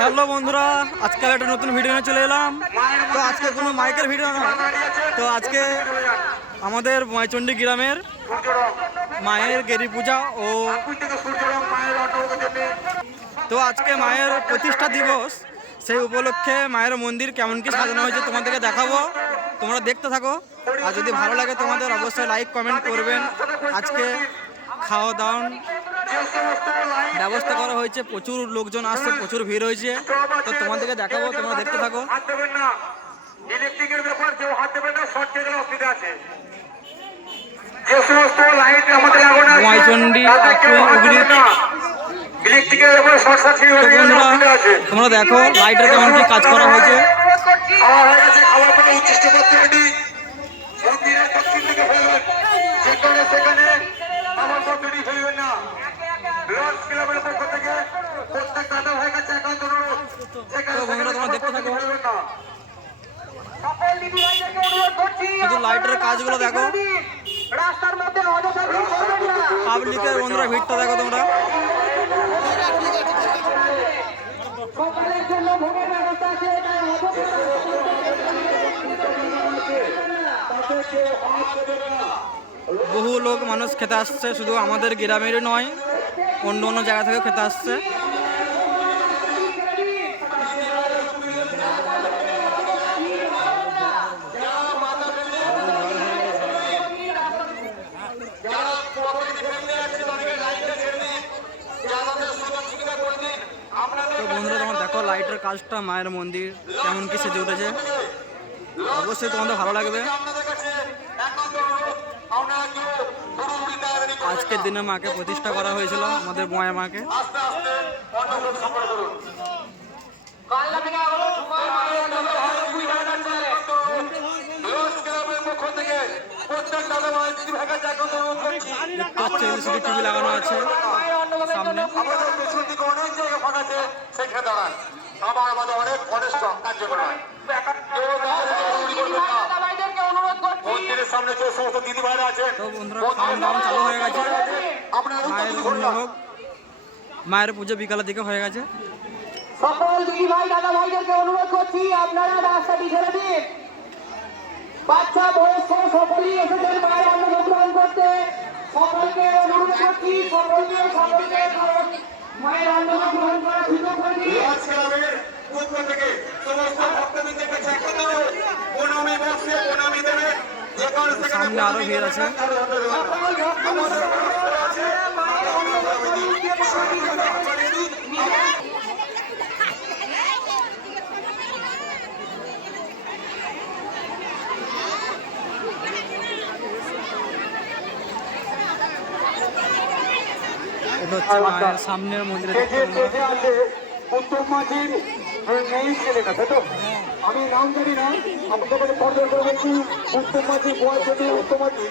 Hello বন্ধুরা, আজকে একটা নতুন ভিডিও নিয়ে চলে এলাম। তো আজকে কোনো মাইকের ভিডিও নয়, তো আজকে আমাদের ময়চণ্ডী গ্রামের মায়ের গেরি পূজা ও তো আজকে মায়ের প্রতিষ্ঠা দিবস, সেই উপলক্ষে মায়ের মন্দির কেমন কি সাজানো হয়েছে তোমাদেরকে দেখাবো। তোমরা দেখতে থাকো, আর যদি ভালো লাগে তোমাদের অবশ্যই লাইক কমেন্ট করবেন। আজকে খাওয়া দাওয়ার ব্যবস্থা করা হয়েছে, প্রচুর লোকজন আসছে, প্রচুর ভিড় হয়েছে। তো তোমাদেরকে দেখাবো, তোমরা দেখতে থাকো। ইলেকট্রিকের ব্যাপার কেউ হাত দেবেন না, শর্ট গেলে অসুবিধা আছে। যে সমস্ত লাইট আমাদের লাগানো আছে ময়চণ্ডী ইলেকট্রিকের ব্যাপারে শর্ট সার্কিট হয়ে গেলে অসুবিধা আছে। তোমরা দেখো লাইটের কেমন কি কাজ করা হয়েছে। খাওয়া হয়ে গেছে, খাওয়ার পরে উচ্ছিষ্ট করতে রেডি। মন্দিরের দক্ষিণ দিকে ফেলবেন, যেখানে সেখানে আমার পদ্ধতি ফেলবেন না। লর্ডস ক্লাবের পক্ষ থেকে প্রত্যেক দাদা হয়ে গেছে একান্ত অনুরোধ, যেখানে বন্ধুরা তোমরা দেখতে থাকো, ফেলবেন না। সকল দিদিভাইদেরকে অনুরোধ করছি, শুধু লাইটের কাজগুলো দেখো, রাস্তার মধ্যে অযথা ভিড় করবেন না। পাবলিকের বন্ধুরা ভিড়টা দেখো তোমরা। সকলের জন্য ভোগের ব্যবস্থা আছে, তাই অযথা বহু লোক মানুষ খেতে আসছে, শুধু আমাদের গ্রামেরই নয়, অন্য অন্য জায়গা থেকে খেতে আসছে। তো বন্ধুরা তোমরা দেখো লাইটের কাজটা, মায়ের মন্দির কেমন কি সেজে উঠেছে, অবশ্যই তোমাদের ভালো লাগবে। আজকের দিনে মাকে প্রতিষ্ঠা করা হয়েছিল, আমাদের মায়ের মাকে। টিভি লাগানো আছে সামনে। আমাদের অনেক অনেষ্ট কার্যক্রম মন্দিরের সামনে যে সমস্ত দিদি ভাইরা আছেন, তো বন্ধুরা খাওয়ান দাওয়ান চালু হয়ে গেছে। মায়ের পুজো বিকালের দিকে হয়ে গেছে। সকল দিদি ভাই দাদা ভাইদেরকে অনুরোধ করছি, আপনারা রাস্তাটি ছেড়ে দিন। বাচ্চা বয়স্ক সকলেই এসেছেন মায়ের অন্ন গ্রহণ করতে। সকলকে অনুরোধ করছি, সকলকে মায়ের অন্ন গ্রহণ করার সুযোগ করে দিন। পক্ষ থেকে সমস্ত ভক্তবৃন্দের কাছে একত্র হয়ে প্রণামী বক্সে প্রণামী দেবেন। সামনে আরো ভিড় আছে। এটা হচ্ছে মায়ের সামনের মন্দিরে উত্তম মাঝির মেয়ে ছেলেটা, তাই তো? আমি নাম জানি না, আপনাদের পর্যায় করে বলছি উত্তম মাঝি, বয়স যদি উত্তম মাঝি,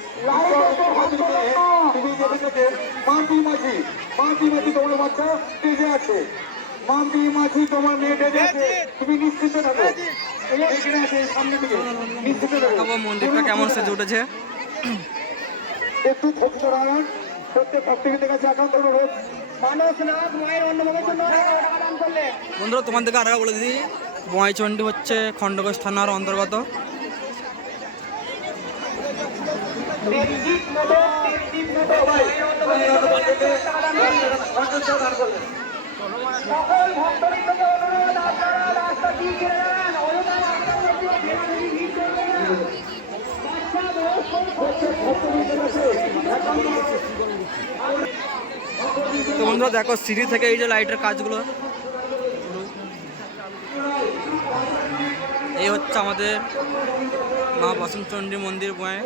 মাঝির মেয়ে, তুমি যে দেখেছে মাম্পি মাঝি। মাম্পি মাঝি তোমার বাচ্চা বেঁচে আছে, মাম্পি মাঝি তোমার মেয়ে বেঁচে আছে, তুমি নিশ্চিত থাকো। এখানে আছে সামনে থেকে, নিশ্চিত থাকো। মন্দিরটা কেমন সেজে উঠেছে একটু ধৈর্য রাখুন, প্রত্যেক ভক্তবৃন্দের কাছে একান্ত অনুরোধ। বন্ধুরা তোমাদেরকে আরেকবার বলে দিই, ময়চণ্ডী হচ্ছে খণ্ডঘোষ থানার অন্তর্গত। তো বন্ধুরা দেখো সিঁড়ি থেকে এই যে লাইটের কাজগুলো, এই হচ্ছে আমাদের মা বসন্তচণ্ডী মন্দির বয়ে।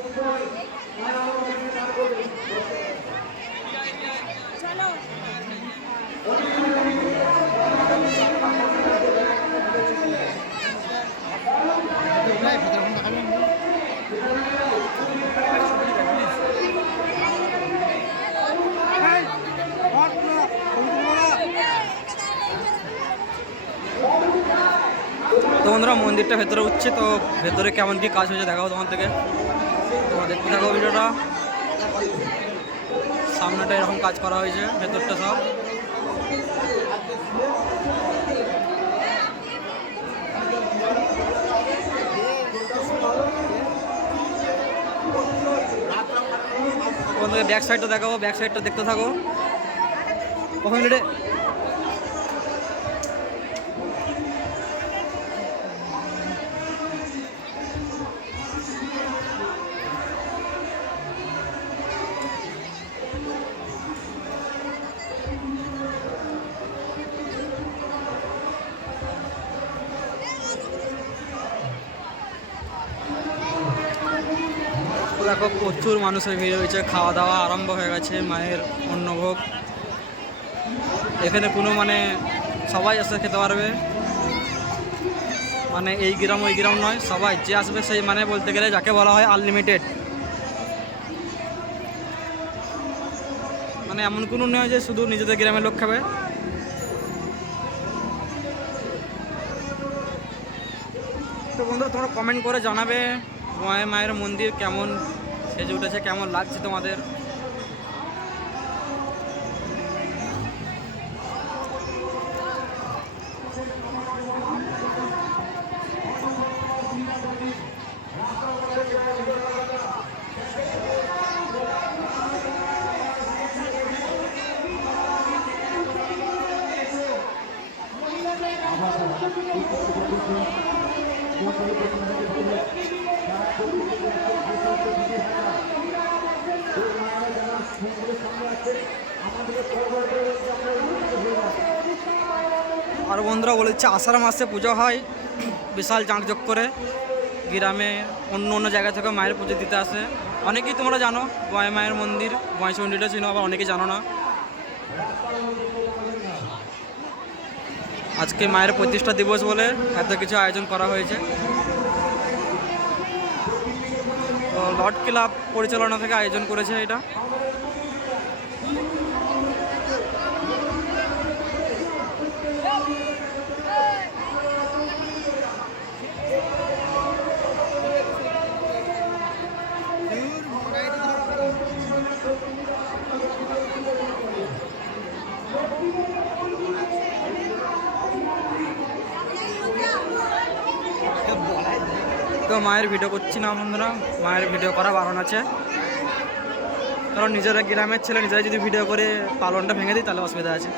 তো বন্ধুরা মন্দিরটা ভেতরে উঠছে, তো ভেতরে কেমন কি কাজ হয়েছে দেখাবো তোমার থেকে, তোমরা দেখতে থাকো ভিডিওটা। সামনেটা এরকম কাজ করা হয়েছে, ভেতরটা সব। তোমাদের ব্যাক সাইডটা দেখাবো, ব্যাক সাইডটা দেখতে থাকো। কখন মিনিটে দেখো প্রচুর মানুষের ভিড় হয়েছে, খাওয়া দাওয়া আরম্ভ হয়ে গেছে, মায়ের অন্নভোগ। এখানে কোনো মানে সবাই এসে খেতে পারবে, মানে এই গ্রাম ওই গ্রাম নয়, সবাই যে আসবে সেই মানে বলতে গেলে যাকে বলা হয় আনলিমিটেড। মানে এমন কোনো নয় যে শুধু নিজেদের গ্রামের লোক খাবে। তো বন্ধুরা তোমরা কমেন্ট করে জানাবে মায়ের মন্দির কেমন সেজে উঠেছে, কেমন লাগছে তোমাদের। আর বন্ধুরা বলেছে আষাঢ় মাসে পুজো হয় বিশাল জাঁকজোক করে, গ্রামে অন্য অন্য জায়গা থেকে মায়ের পুজো দিতে আসে। অনেকেই তোমরা জানো মায়ের মন্দির বয়সন্ডিটা ছিল, আবার অনেকেই জানো না। আজকে মায়ের প্রতিষ্ঠা দিবস বলে এত কিছু আয়োজন করা হয়েছে। তো লর্ড ক্লাব পরিচালনা থেকে আয়োজন করেছে এটা। তো মায়ের ভিডিও করছি না বন্ধুরা, মায়ের ভিডিও করা বারণ আছে, কারণ নিজেরা গ্রামের ছেলে নিজেরা যদি ভিডিও করে পালনটা ভেঙে দিই তাহলে অসুবিধা আছে।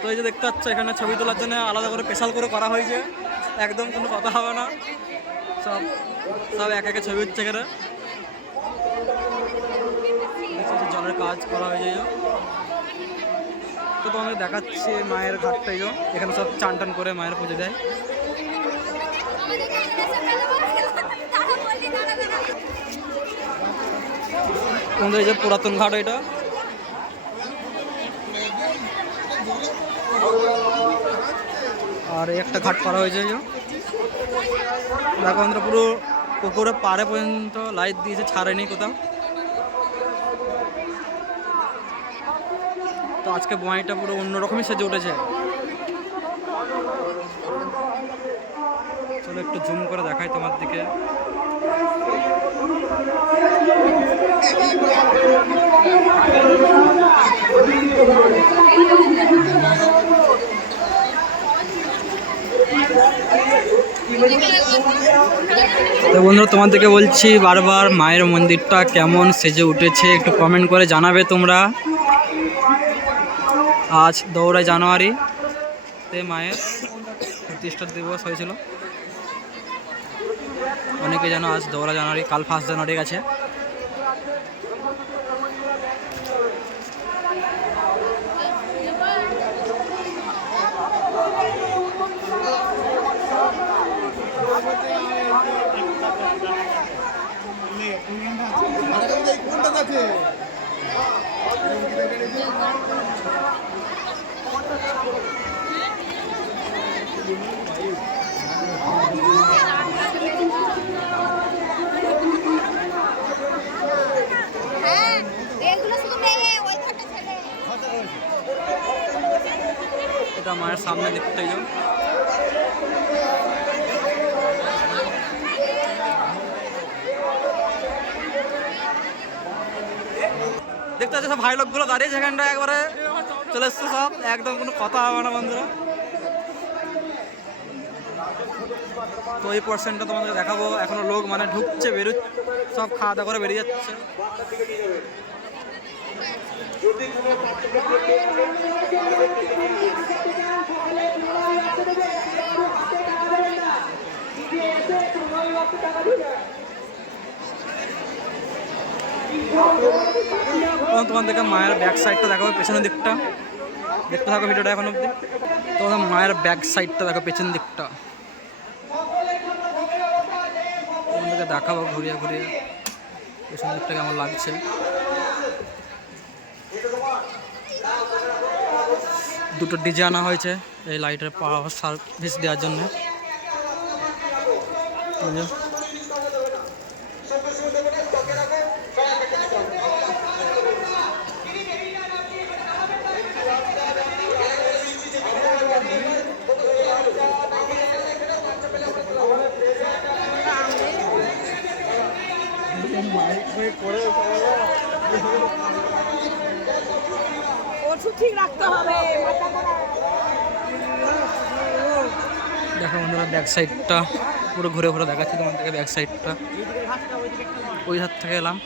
তো এই যে দেখতে পাচ্ছ এখানে ছবি তোলার জন্য আলাদা করে স্পেশাল করে করা হয়েছে, একদম কোনো কথা হবে না, সব সব এক একে ছবি হচ্ছে এখানে। জলের কাজ করা হয়েছে। তো তোমাদের দেখাচ্ছি মায়ের ঘাটটাই, এখানে সব চান টান করে মায়ের পুজো দেয়। তোমাদের এই যে পুরাতন ঘাট এটা, আর একটা ঘাট করা হয়েছে। দেখো আমরা পুরো পুকুরে পাড়ে পর্যন্ত লাইট দিয়েছে, ছাড়েনি কোথাও। তো আজকে বয়টা পুরো অন্যরকমই সেজে উঠেছে। চলো একটু জুম করে দেখাই তোমার দিকে। তো বন্ধুরা তোমাদেরকে বলছি বারবার মায়ের মন্দিরটা কেমন সেজে উঠেছে একটু কমেন্ট করে জানাবে তোমরা। আজ 2 জানুয়ারিতে মায়ের প্রতিষ্ঠা দিবস হয়েছিল। অনেকে জানো আজ 2 জানুয়ারি, কাল 1 জানুয়ারি গেছে। এটা মায়ের সামনে দেখতে যাও। দেখতে পাচ্ছ সব ভাই লোকগুলো দাঁড়িয়ে যেখানটা একবারে চলে এসছে সব, একদম কোনো কথা হবে না বন্ধুরা। তো এই পোর্শনটা তোমাদের দেখাবো, এখনো লোক মানে ঢুকছে বেরোচ্ছে, সব খাওয়া দাওয়া করে বেরিয়ে যাচ্ছে। এবং তোমাদেরকে মায়ের ব্যাক সাইডটা দেখাবো, পেছনের দিকটা দেখতে থাকো ভিডিওটা এখন অব্দি। তোমাদের মায়ের ব্যাক সাইডটা দেখো, পেছন দিকটা তোমাদেরকে দেখাবো ঘুরিয়ে ঘুরিয়ে পেছন দিকটা কেমন লাগছে। দুটো ডিজে আনা হয়েছে এই লাইটের পাওয়ার সার্ভিস দেওয়ার জন্য। ওষুধ ঠিক রাখতে হবে। দেখো বন্ধুরা ব্যাক সাইডটা পুরো ঘুরে ঘুরে দেখাচ্ছি তোমাদেরকে ব্যাক সাইডটা। ওই হাত থেকে এলাম।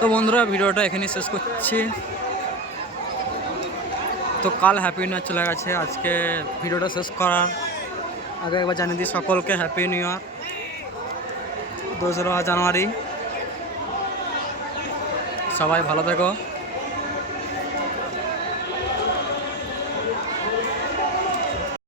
তো বন্ধুরা ভিডিওটা এখানেই শেষ করছি। তো কাল হ্যাপি নিউ ইয়ার চলে গেছে, আজকে ভিডিওটা শেষ করার আগে একবার জানিয়ে দিই সকলকে হ্যাপি নিউ ইয়ার 2 জানুয়ারি। সবাই ভালো থেকো।